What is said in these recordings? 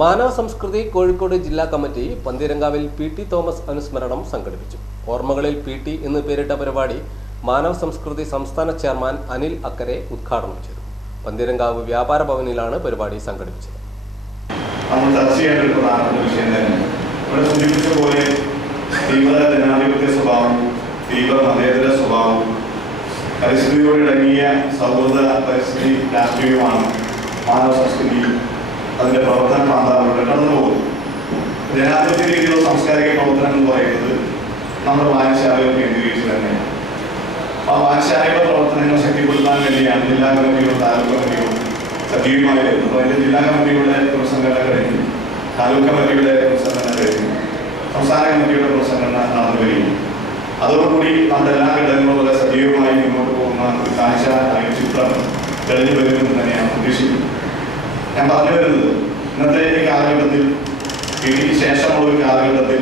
മാനവ സംസ്കൃതി കോഴിക്കോട് ജില്ലാ കമ്മിറ്റി പന്തീരങ്കാവിൽ പി ടി തോമസ് അനുസ്മരണം സംഘടിപ്പിച്ചു. ഓർമ്മകളിൽ പി ടി എന്ന് പേരിട്ട പരിപാടി മാനവ സംസ്കൃതി സംസ്ഥാന ചെയർമാൻ അനിൽ അക്കരെ ഉദ്ഘാടനം ചെയ്തു. പന്തിരങ്കാവ് വ്യാപാര ഭവനിലാണ് പരിപാടി സംഘടിപ്പിച്ചത്. പോലെ പരിസ്ഥിതിയോട് ഇടങ്ങിയ സൗഹൃദ പരിസ്ഥിതി രാഷ്ട്രീയമാണ് മാനവ സംസ്കൃതി അതിന്റെ പ്രവർത്തന പ്രാന്താവിലൂടെ കടന്നു പോകും. ജനാധിപത്യ സാംസ്കാരിക പ്രവർത്തനം എന്ന് പറയുന്നത് നമ്മുടെ വായനശാലകൾ കേന്ദ്രീകരിച്ച് തന്നെയാണ്. ആ വായനശാലയുടെ പ്രവർത്തനങ്ങൾ ശക്തിപ്പെടുത്താൻ വേണ്ടിയാണ് ജില്ലാ കമ്മിറ്റിയോ താലൂക്ക് കമ്മിറ്റിയോ സജീവമായി വരുന്നത് അതിന്റെ ജില്ലാ കമ്മിറ്റിയുടെ പുനഃസംഘടന കഴിഞ്ഞു. താലൂക്ക് കമ്മിറ്റിയുടെ പുനഃസംഘടന കഴിഞ്ഞു. സംസ്ഥാന കമ്മിറ്റിയുടെ പുനഃസംഘടന നടന്നു കഴിഞ്ഞു. അതോടുകൂടി നമ്മുടെ എല്ലാ ഘടകങ്ങളും വളരെ സജീവമായി മുന്നോട്ട് പോകുന്ന കാഴ്ച അല്ലെങ്കിൽ ചിത്രം തെളിഞ്ഞു വരുമെന്ന് തന്നെയാണ് പ്രതീക്ഷിക്കുന്നത് ഞാൻ പറഞ്ഞു വരുന്നത് ഇന്നത്തെ ഈ കാലഘട്ടത്തിൽ ഇടിക്ക് ശേഷമുള്ള ഒരു കാലഘട്ടത്തിൽ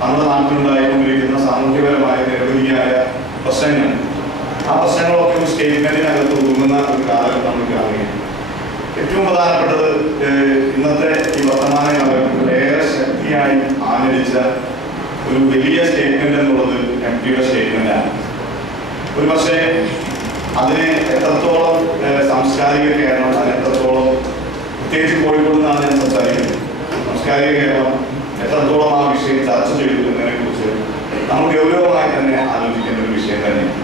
നമ്മുടെ നാട്ടിലുണ്ടായിക്കൊണ്ടിരിക്കുന്ന സാമൂഹ്യപരമായ നിരവധിയായ പ്രശ്നങ്ങൾ ആ പ്രശ്നങ്ങളൊക്കെ ഒരു സ്റ്റേറ്റ്മെന്റിനകത്ത് ഒതുങ്ങുന്ന ഒരു കാലഘട്ടം നമ്മൾ കാണുകയാണ്. ഏറ്റവും പ്രധാനപ്പെട്ടത് ഇന്നത്തെ ഈ വർത്തമാന കാലഘട്ടത്തിൽ ഏറെ ശക്തിയായി ആചരിച്ച ഒരു വലിയ സ്റ്റേറ്റ്മെന്റ് എന്നുള്ളത് എം പിയുടെ സ്റ്റേറ്റ്മെന്റാണ് ഒരു പക്ഷേ അതിനെ എത്രത്തോളം സാംസ്കാരിക കേരളം അതിന് എത്രത്തോളം പ്രത്യേകിച്ച് കോഴിക്കോട് നിന്നാണ് ഞാൻ സംസാരിക്കുന്നത് സാംസ്കാരിക കേരളം എത്രത്തോളം ആ വിഷയം ചർച്ച ചെയ്തു എന്നതിനെ കുറിച്ച് നമ്മൾ ഗൗരവമായി തന്നെ ആലോചിക്കേണ്ട ഒരു വിഷയം തന്നെയാണ്.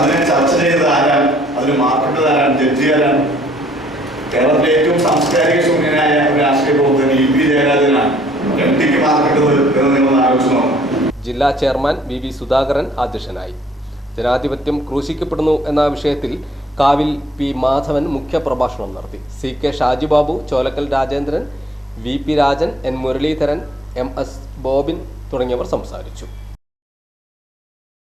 അതിന് ചർച്ച ചെയ്തത് ആരാണ്? അതിന് മാർക്കറ്റത് ആരാണ്? ജഡ്ജി ആരാണ്? കേരളത്തിലെ ഏറ്റവും സാംസ്കാരിക ശൂന്യനായ ഒരു രാഷ്ട്രീയ പ്രവർത്തകൻ ഇ പി ജയരാജനാണ്. എം ടിക്ക് എന്ന് നിങ്ങൾ ആലോചിച്ച് ജില്ലാ ചെയർമാൻ വി വി സുധാകരൻ അധ്യക്ഷനായി. ജനാധിപത്യം ക്രൂശിക്കപ്പെടുന്നു എന്ന വിഷയത്തിൽ കാവിൽ പി മാധവൻ മുഖ്യപ്രഭാഷണം നടത്തി. C K Shajibabu Cholakkal Rajendran V P Rajan N Muraleedharan M S Bobin തുടങ്ങിയവർ സംസാരിച്ചു